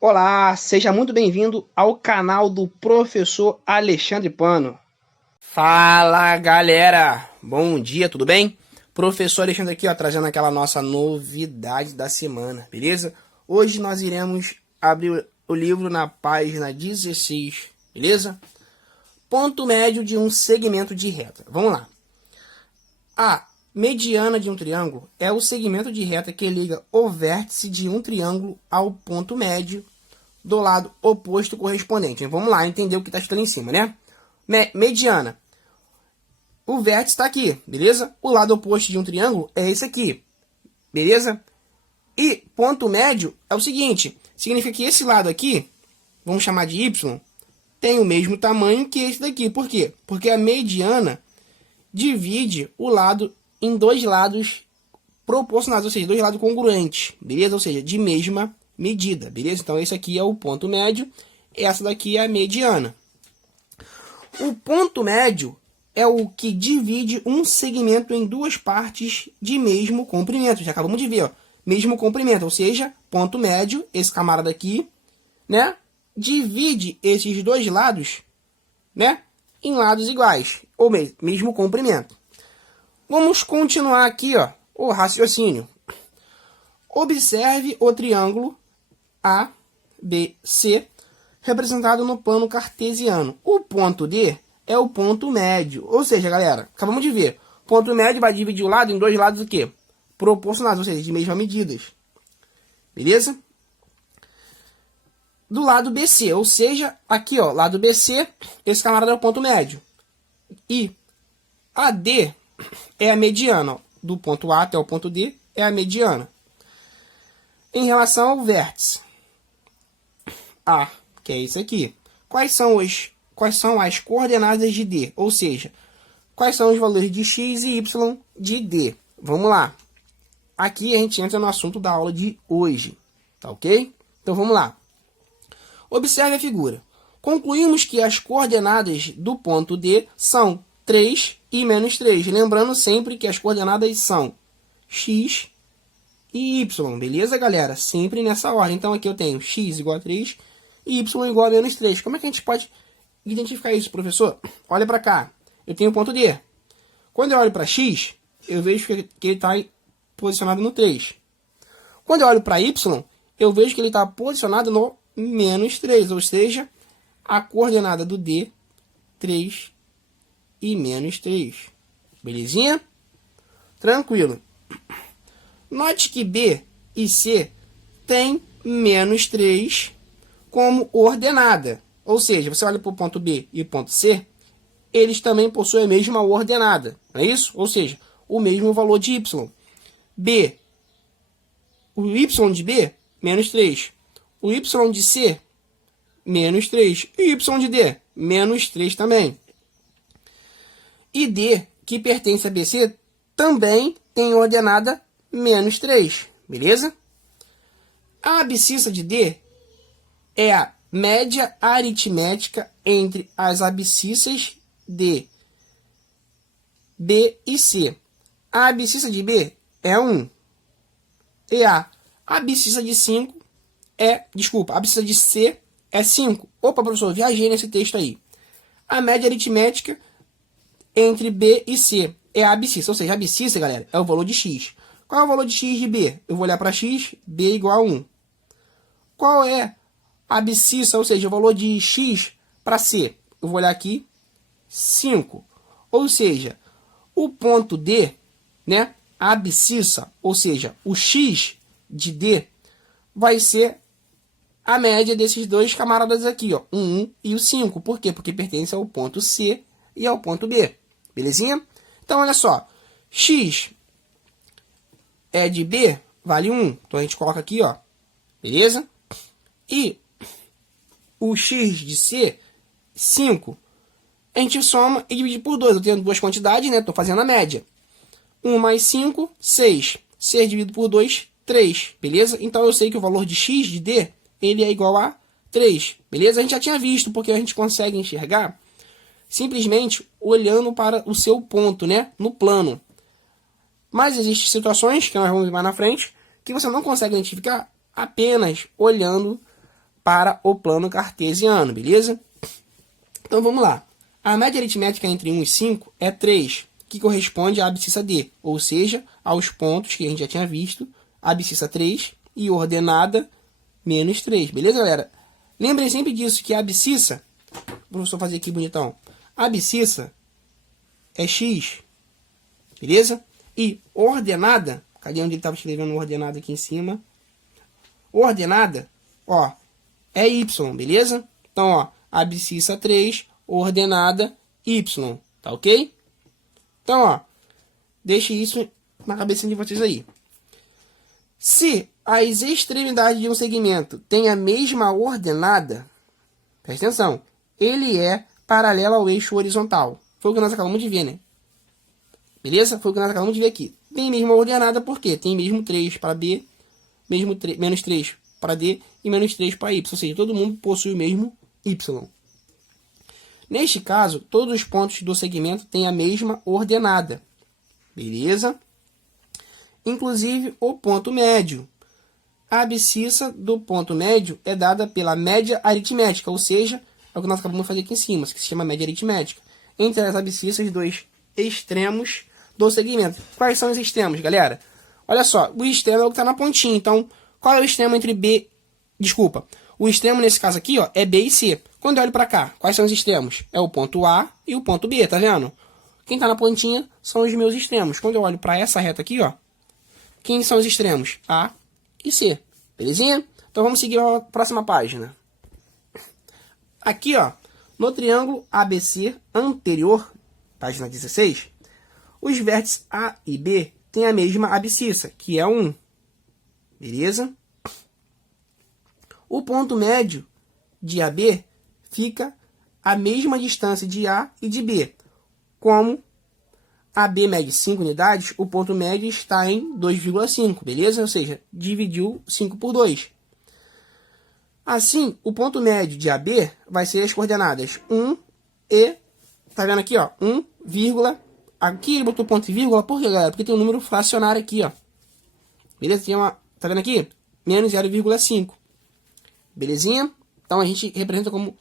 Olá, seja muito bem-vindo ao canal do professor Alexandre Pano. Fala galera, bom dia, tudo bem? Professor Alexandre aqui, ó, trazendo aquela nossa novidade da semana, beleza? Hoje nós iremos abrir o livro na página 16, beleza? Ponto médio de um segmento de reta. Vamos lá. A mediana de um triângulo é o segmento de reta que liga o vértice de um triângulo ao ponto médio do lado oposto correspondente. Vamos lá entender o que está escrito ali em cima, né? Mediana. O vértice está aqui, beleza? O lado oposto de um triângulo é esse aqui, beleza? E ponto médio é o seguinte, significa que esse lado aqui, vamos chamar de Y, tem o mesmo tamanho que esse daqui. Por quê? Porque a mediana divide o lado em dois lados proporcionais, ou seja, dois lados congruentes, beleza? Ou seja, de mesma medida, beleza? Então esse aqui é o ponto médio, essa daqui é a mediana. O ponto médio é o que divide um segmento em duas partes de mesmo comprimento. Já acabamos de ver, ó, mesmo comprimento, ou seja, ponto médio, esse camarada aqui, né, divide esses dois lados, né, em lados iguais, ou mesmo comprimento. Vamos continuar aqui, ó, o raciocínio. Observe o triângulo ABC representado no plano cartesiano. O ponto D é o ponto médio. Ou seja, galera, acabamos de ver. Ponto médio vai dividir o lado em dois lados o quê? Proporcionais, ou seja, de mesmas medidas. Beleza? Do lado BC, ou seja, aqui, ó, lado BC, esse camarada é o ponto médio. E AD é a mediana, ó, do ponto A até o ponto D é a mediana. Em relação ao vértice A, que é esse aqui, quais são as coordenadas de D? Ou seja, quais são os valores de x e y de D? Vamos lá. Aqui a gente entra no assunto da aula de hoje, tá ok? Então vamos lá. Observe a figura. Concluímos que as coordenadas do ponto D são 3 e menos 3. Lembrando sempre que as coordenadas são x e y, beleza, galera? Sempre nessa ordem. Então aqui eu tenho x igual a 3 e y igual a menos 3. Como é que a gente pode identificar isso, professor? Olha para cá. Eu tenho o ponto D. Quando eu olho para x, eu vejo que ele está posicionado no 3. Quando eu olho para y, eu vejo que ele está posicionado no menos 3. Ou seja, a coordenada do D, 3 e menos 3. Belezinha? Tranquilo. Note que B e C têm menos 3 como ordenada. Ou seja, você olha para o ponto B e o ponto C, eles também possuem a mesma ordenada. Não é isso? Ou seja, o mesmo valor de Y. B, o Y de B, menos 3. O Y de C, menos 3. E o Y de D, menos 3 também. E D, que pertence a BC, também tem ordenada menos 3, beleza? A abscissa de D é a média aritmética entre as abscissas de B e C. A abscissa de B é 1. E a abscissa de 5 a abscissa de C é 5. Opa, professor, viajei nesse texto aí. A média aritmética entre B e C é a abscissa, ou seja, a abscissa, galera, é o valor de x. Qual é o valor de x de B? Eu vou olhar para x, B igual a 1. Qual é a abscissa, ou seja, o valor de x para C? Eu vou olhar aqui, 5. Ou seja, o ponto D, né, a abscissa, ou seja, o x de D, vai ser a média desses dois camaradas aqui, ó, o 1 e o 5. Por quê? Porque pertence ao ponto C e ao ponto B. Belezinha? Então, olha só. X é de B, vale 1. Então, a gente coloca aqui, ó. Beleza? E o x de C, 5. A gente soma e divide por 2. Eu tenho duas quantidades, né? Estou fazendo a média. 1 mais 5, 6. 6 dividido por 2, 3. Beleza? Então, eu sei que o valor de x de D, ele é igual a 3. Beleza? A gente já tinha visto, porque a gente consegue enxergar simplesmente olhando para o seu ponto, né? No plano. Mas existem situações, que nós vamos ver mais na frente, que você não consegue identificar apenas olhando para o plano cartesiano, beleza? Então vamos lá. A média aritmética entre 1 e 5 é 3, que corresponde à abscissa D, ou seja, aos pontos que a gente já tinha visto, abscissa 3 e ordenada menos 3, beleza, galera? Lembrem sempre disso, que a abscissa, o professor fazer aqui bonitão, a abscissa é x, beleza? E ordenada, cadê onde ele estava escrevendo ordenada aqui em cima? Ordenada, ó, é y, beleza? Então, ó, abscissa 3, ordenada y, tá ok? Então, ó, deixe isso na cabeça de vocês aí. Se as extremidades de um segmento têm a mesma ordenada, presta atenção, ele é paralelo ao eixo horizontal. Foi o que nós acabamos de ver, né? Beleza? Foi o que nós acabamos de ver aqui. Tem mesma ordenada porque tem mesmo 3 para B, menos 3 para D e menos 3 para Y. Ou seja, todo mundo possui o mesmo Y. Neste caso, todos os pontos do segmento têm a mesma ordenada. Beleza? Inclusive o ponto médio. A abscissa do ponto médio é dada pela média aritmética, ou seja, é o que nós acabamos de fazer aqui em cima, que se chama média aritmética, entre as abscissas dos extremos do segmento. Quais são os extremos, galera? Olha só, o extremo é o que está na pontinha. Então, qual é o extremo entre B... Desculpa. O extremo, nesse caso aqui, ó, é B e C. Quando eu olho para cá, quais são os extremos? É o ponto A e o ponto B, tá vendo? Quem está na pontinha são os meus extremos. Quando eu olho para essa reta aqui, ó, quem são os extremos? A e C. Belezinha? Então, vamos seguir a próxima página. Aqui, ó, no triângulo ABC anterior, página 16, os vértices A e B têm a mesma abscissa, que é 1. Beleza? O ponto médio de AB fica a mesma distância de A e de B. Como AB mede 5 unidades, o ponto médio está em 2,5, beleza? Ou seja, dividiu 5 por 2. Assim, o ponto médio de AB vai ser as coordenadas 1 e... Tá vendo aqui, ó? 1, aqui ele botou ponto e vírgula, por quê, galera? Porque tem um número fracionário aqui, ó. Beleza? Tem uma... Tá vendo aqui? Menos 0,5. Belezinha? Então, a gente representa como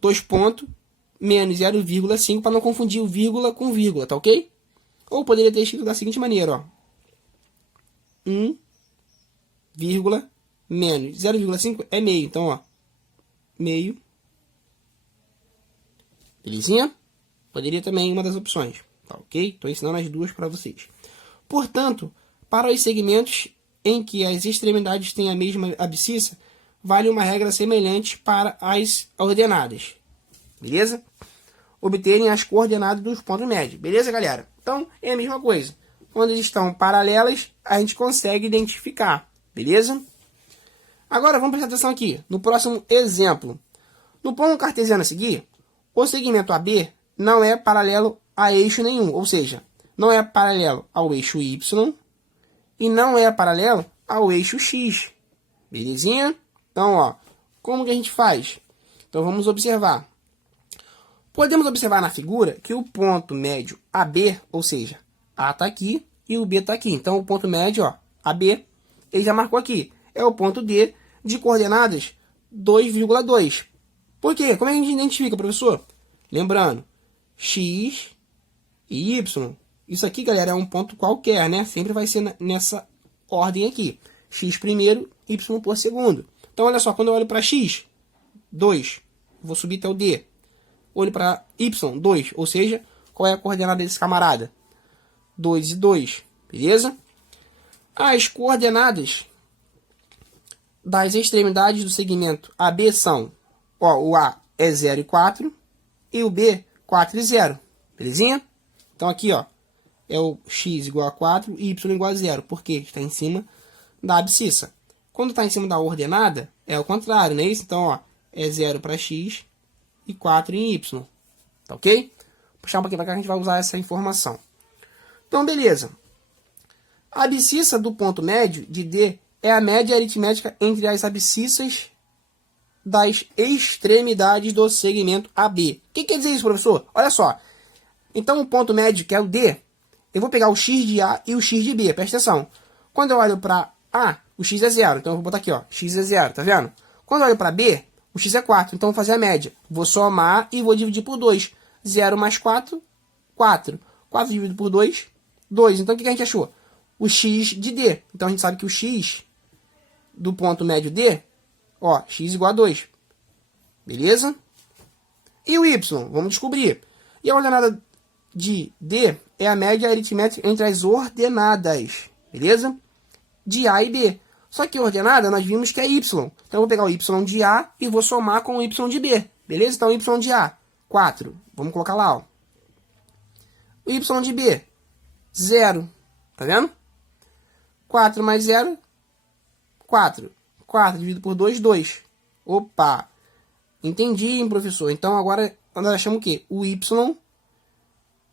2 pontos, menos 0,5, para não confundir o vírgula com vírgula, tá ok? Ou poderia ter escrito da seguinte maneira, ó. 1, menos 0,5 é meio. Então, ó, meio. Belezinha? Poderia também uma das opções, tá ok? Estou ensinando as duas para vocês. Portanto, para os segmentos em que as extremidades têm a mesma abscissa, vale uma regra semelhante para as ordenadas. Beleza? Obterem as coordenadas dos pontos médios. Beleza, galera? Então, é a mesma coisa. Quando eles estão paralelas, a gente consegue identificar. Beleza? Agora, vamos prestar atenção aqui. No próximo exemplo. No plano cartesiano a seguir, o segmento AB não é paralelo a eixo nenhum. Ou seja, não é paralelo ao eixo Y e não é paralelo ao eixo X. Belezinha? Então, ó, como que a gente faz? Então, vamos observar. Podemos observar na figura que o ponto médio AB, ou seja, A está aqui e o B está aqui. Então, o ponto médio, ó, AB, ele já marcou aqui. É o ponto D de coordenadas 2,2. Por quê? Como é que a gente identifica, professor? Lembrando, X e Y. Isso aqui, galera, é um ponto qualquer, né? Sempre vai ser nessa ordem aqui. X primeiro, Y por segundo. Então, olha só, quando eu olho para X, 2. Vou subir até o D. Olho para Y, 2. Ou seja, qual é a coordenada desse camarada? 2 e 2. Beleza? As coordenadas das extremidades do segmento AB são, ó, o A é 0 e 4 e o B 4 e 0. Belezinha? Então, aqui, ó, é o X igual a 4 e Y igual a 0. Porque está em cima da abscissa. Quando está em cima da ordenada, é o contrário, não é isso? Então, ó, é 0 para X e 4 em Y. Tá ok? Vou puxar um pouquinho para cá que a gente vai usar essa informação. Então, beleza. A abscissa do ponto médio de D é a média aritmética entre as abscissas das extremidades do segmento AB. O que quer dizer isso, professor? Olha só. Então, o ponto médio, que é o D, eu vou pegar o X de A e o X de B. Presta atenção. Quando eu olho para A, o x é 0. Então eu vou botar aqui, ó, x é 0, tá vendo? Quando eu olho para B, o x é 4. Então eu vou fazer a média. Vou somar e vou dividir por 2. 0 mais 4, 4. 4 dividido por 2, 2. Então o que a gente achou? O x de D. Então a gente sabe que o x do ponto médio D, ó, x igual a 2. Beleza? E o y? Vamos descobrir. E a ordenada de D é a média aritmética entre as ordenadas. Beleza? De A e B. Só que ordenada nós vimos que é y. Então eu vou pegar o y de A e vou somar com o y de B. Beleza? Então y de A, 4. Vamos colocar lá, ó. O y de B, 0. Tá vendo? 4 mais 0, 4. 4 dividido por 2, 2. Opa! Entendi, hein, professor? Então agora nós achamos o quê? O y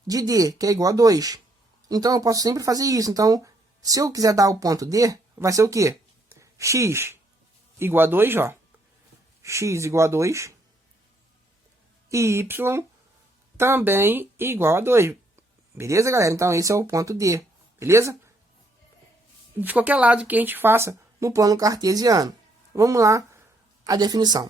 de D, que é igual a 2. Então eu posso sempre fazer isso. Então, se eu quiser dar o ponto D, vai ser o quê? X igual a 2, ó. X igual a 2. E Y também igual a 2. Beleza, galera? Então esse é o ponto D. Beleza? De qualquer lado que a gente faça no plano cartesiano. Vamos lá, a definição.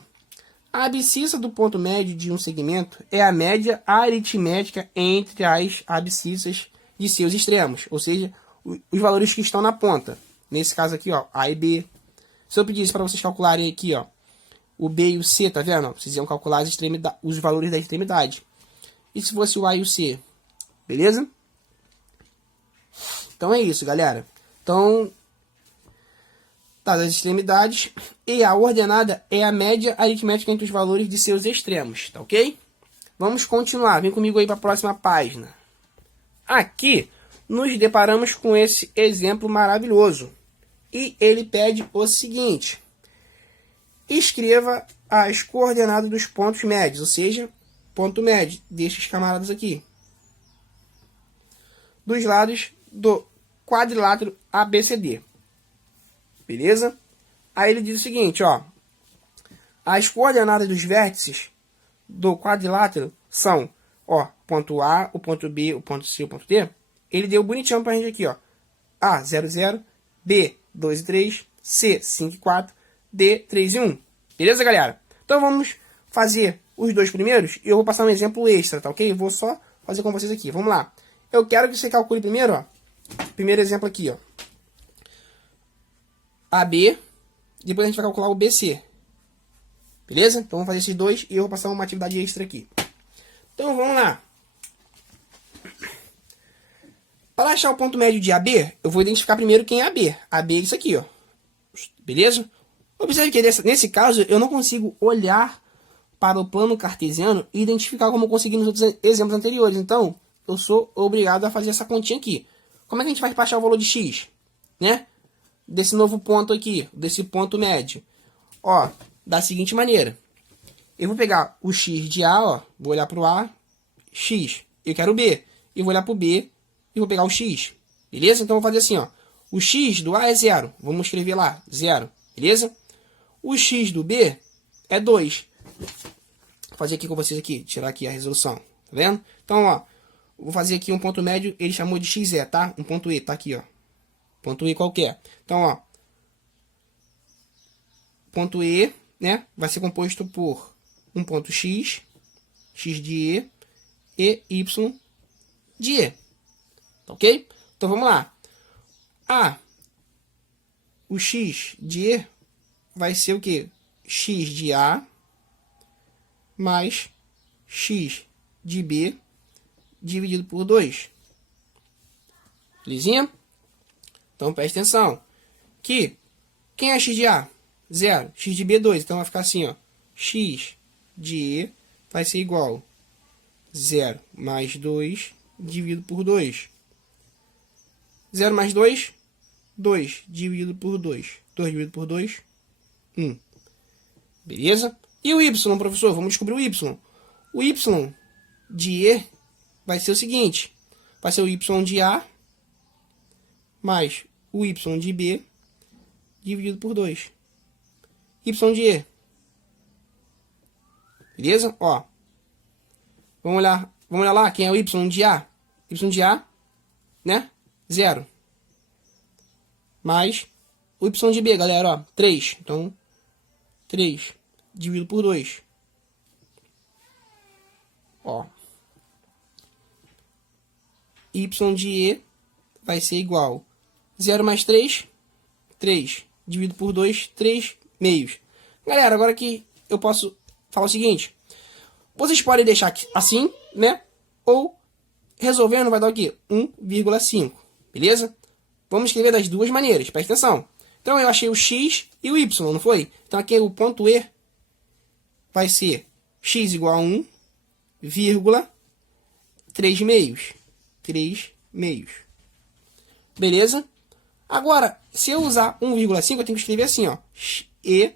A abscissa do ponto médio de um segmento é a média aritmética entre as abscissas de seus extremos, ou seja, os valores que estão na ponta. Nesse caso aqui, ó, A e B. Se eu pedisse para vocês calcularem aqui, ó, o B e o C, tá vendo? Vocês iam calcular os valores da extremidade. E se fosse o A e o C? Beleza? Então é isso, galera. Então, das extremidades, e a ordenada é a média aritmética entre os valores de seus extremos, tá ok? Vamos continuar, vem comigo aí para a próxima página. Aqui, nos deparamos com esse exemplo maravilhoso. E ele pede o seguinte: escreva as coordenadas dos pontos médios, ou seja, ponto médio destes camaradas aqui, dos lados do quadrilátero ABCD. Beleza? Aí ele diz o seguinte, ó. As coordenadas dos vértices do quadrilátero são, ó, ponto A, o ponto B, o ponto C, o ponto D. Ele deu bonitinho pra gente aqui, ó. A, 0, 0. B, 2 e 3. C, 5 e 4. D, 3 e 1. Beleza, galera? Então vamos fazer os dois primeiros e eu vou passar um exemplo extra, tá ok? Eu vou só fazer com vocês aqui. Vamos lá. Eu quero que você calcule primeiro, ó. Primeiro exemplo aqui, ó. AB, depois a gente vai calcular o BC. Beleza? Então vamos fazer esses dois e eu vou passar uma atividade extra aqui. Então vamos lá. Para achar o ponto médio de AB, eu vou identificar primeiro quem é AB. AB é isso aqui, ó. Beleza? Observe que nesse caso eu não consigo olhar para o plano cartesiano e identificar como eu consegui nos outros exemplos anteriores. Então, eu sou obrigado a fazer essa continha aqui. Como é que a gente vai achar o valor de x? Né? Desse novo ponto aqui, desse ponto médio. Ó, da seguinte maneira. Eu vou pegar o x de A, ó, vou olhar para o A, x. Eu quero o B. Eu vou olhar para o B e vou pegar o x. Beleza? Então eu vou fazer assim, ó. O x do A é 0. Vamos escrever lá, 0. Beleza? O x do B é 2. Vou fazer aqui com vocês aqui, tirar aqui a resolução. Tá vendo? Então, ó, vou fazer aqui um ponto médio, ele chamou de XE, tá? Um ponto E, tá aqui, ó. Ponto E qualquer. Então, ó, ponto E, né, vai ser composto por um ponto X, X de E Y de E. Tá ok? Então, vamos lá. O X de E vai ser o quê? X de A mais X de B dividido por 2. Belezinha? Então, preste atenção. Que quem é x de A? 0. X de B, 2. Então, vai ficar assim, ó. X de E vai ser igual a 0 mais 2 dividido por 2. 0 mais 2, 2 dividido por 2. 2 dividido por 2, 1. Beleza? E o y, professor? Vamos descobrir o y. O y de E vai ser o seguinte. Vai ser o y de A mais o y de B dividido por 2. Y de E. Beleza? Ó. Vamos olhar lá quem é o y de A. Y de A, né? 0. Mais o y de b, galera, ó, 3. Então, 3 dividido por 2. Ó. Y de e vai ser igual 0 mais 3, 3 dividido por 2, 3 meios. Galera, agora que eu posso falar o seguinte. Vocês podem deixar aqui assim, né? Ou resolvendo vai dar o quê? 1,5. Beleza? Vamos escrever das duas maneiras. Presta atenção. Então eu achei o x e o y, não foi? Então aqui o ponto E vai ser x igual a 1, vírgula 3 meios. 3 meios. Beleza? Agora, se eu usar 1,5, eu tenho que escrever assim, ó. E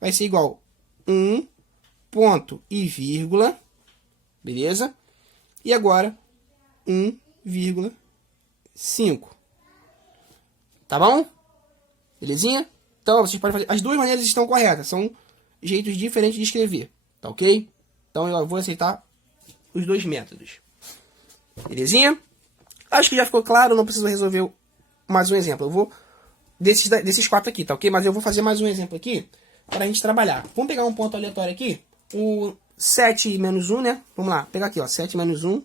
vai ser igual a 1 ponto e vírgula. Beleza? E agora, 1,5. Tá bom? Belezinha? Então, vocês podem fazer. As duas maneiras estão corretas. São jeitos diferentes de escrever. Tá ok? Então, eu vou aceitar os dois métodos. Belezinha? Acho que já ficou claro. Não preciso resolver mais um exemplo. Eu vou desses 4 aqui, tá ok? Mas eu vou fazer mais um exemplo aqui para a gente trabalhar. Vamos pegar um ponto aleatório aqui. O 7 menos 1, né? Vamos lá. Pegar aqui, ó. 7 menos 1.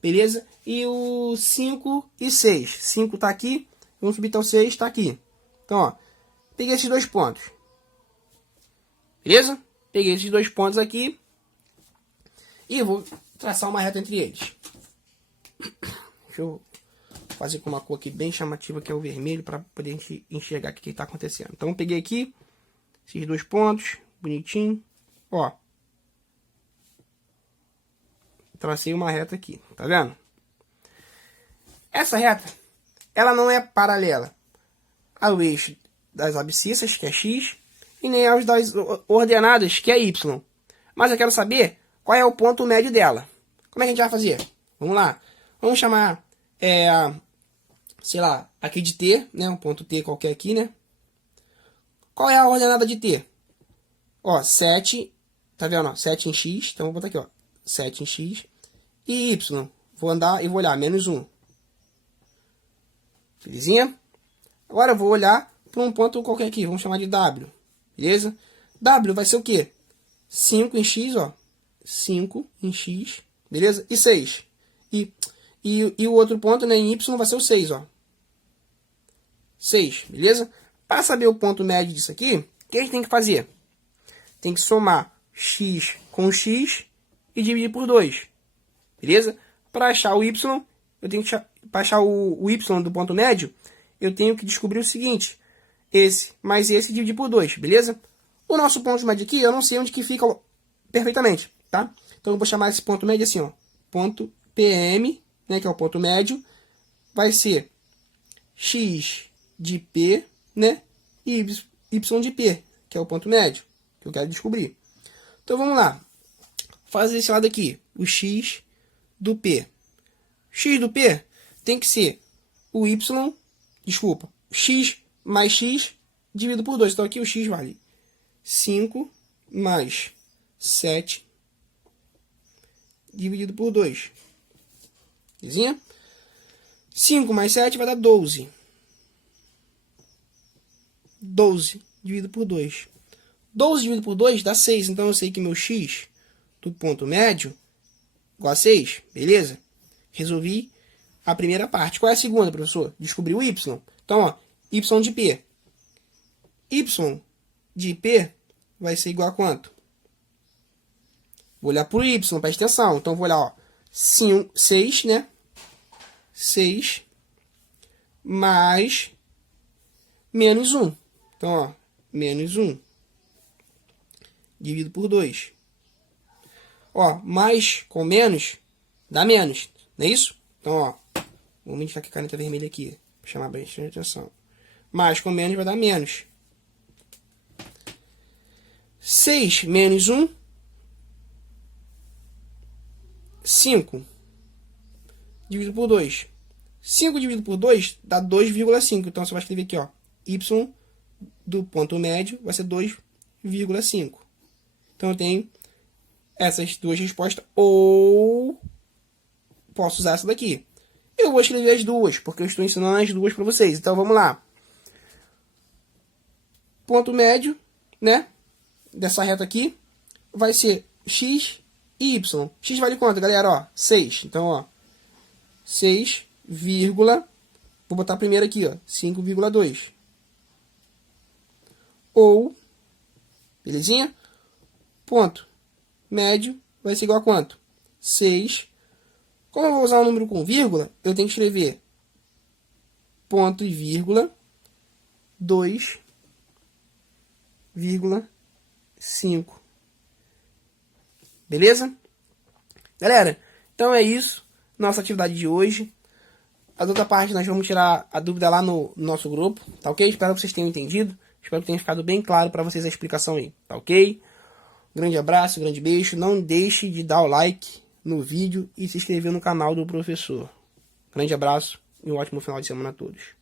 Beleza? E o 5 e 6. 5 tá aqui. Vamos subir até o 6, tá aqui. Então, ó. Peguei esses dois pontos. Beleza? Peguei esses dois pontos aqui. E vou traçar uma reta entre eles. Deixa eu fazer com uma cor aqui bem chamativa, que é o vermelho, para poder a gente enxergar o que está acontecendo. Então, eu peguei aqui esses dois pontos. Bonitinho. Ó. Tracei uma reta aqui. Tá vendo? Essa reta, ela não é paralela ao eixo das abscissas, que é x, e nem aos das ordenadas, que é y. Mas eu quero saber qual é o ponto médio dela. Como é que a gente vai fazer? Vamos lá. Vamos chamar, sei lá, aqui de t, né? Um ponto t qualquer aqui, né? Qual é a ordenada de t? Ó, 7, tá vendo? Ó, 7 em x, então vou botar aqui, ó. 7 em x. E y, vou andar e vou olhar, menos 1. Belezinha? Agora eu vou olhar para um ponto qualquer aqui, vamos chamar de w. Beleza? W vai ser o quê? 5 em x, ó. 5 em x, beleza? E 6. E o outro ponto, né, em y vai ser o 6, ó. 6, beleza? Para saber o ponto médio disso aqui, o que a gente tem que fazer? Tem que somar x com x e dividir por 2. Beleza? Para achar o y, eu tenho que para achar o y do ponto médio, eu tenho que descobrir o seguinte: esse mais esse dividir por 2, beleza? O nosso ponto médio aqui, eu não sei onde que fica perfeitamente, tá? Então eu vou chamar esse ponto médio assim, ó. Ponto PM, né, que é o ponto médio, vai ser x de P, né? E y de P, que é o ponto médio, que eu quero descobrir. Então vamos lá. Fazer esse lado aqui, o x do P. X do P tem que ser o y, desculpa, x mais x dividido por 2. Então aqui o x vale 5 mais 7 dividido por 2. Belezinha? 5 mais 7 vai dar 12. 12 dividido por 2. 12 dividido por 2 dá 6. Então eu sei que meu x do ponto médio igual a 6. Beleza? Resolvi a primeira parte. Qual é a segunda, professor? Descobri o y. Então, ó, y de P. Y de P vai ser igual a quanto? Vou olhar para o y, presta atenção. Então, vou olhar, ó, 6, né? 6 mais menos 1. Então, ó, menos 1 dividido por 2. Ó, mais com menos dá menos, não é isso? Então, ó, vamos indicar que a caneta vermelha aqui, para chamar bastante atenção. Mais com menos vai dar menos. 6 menos 1, 5 dividido por 2. 5 dividido por 2 dá 2,5. Então, você vai escrever aqui, ó, y do ponto médio vai ser 2,5. Então, eu tenho essas duas respostas, ou posso usar essa daqui. Eu vou escrever as duas, porque eu estou ensinando as duas para vocês. Então, vamos lá. ponto médio, né, dessa reta aqui, vai ser x e y. X vale quanto, galera? Ó, 6. Então, ó, 6, vou botar primeiro aqui, ó, 5,2. Ou, belezinha? Ponto médio vai ser igual a quanto? 6. Como eu vou usar um número com vírgula, eu tenho que escrever ponto e vírgula, 2,5. Beleza? Galera, então é isso. Nossa atividade de hoje. A outra parte nós vamos tirar a dúvida lá no nosso grupo, tá ok? Espero que vocês tenham entendido. Espero que tenha ficado bem claro para vocês a explicação aí, tá ok? Grande abraço, grande beijo. Não deixe de dar o like no vídeo e se inscrever no canal do professor. Grande abraço e um ótimo final de semana a todos.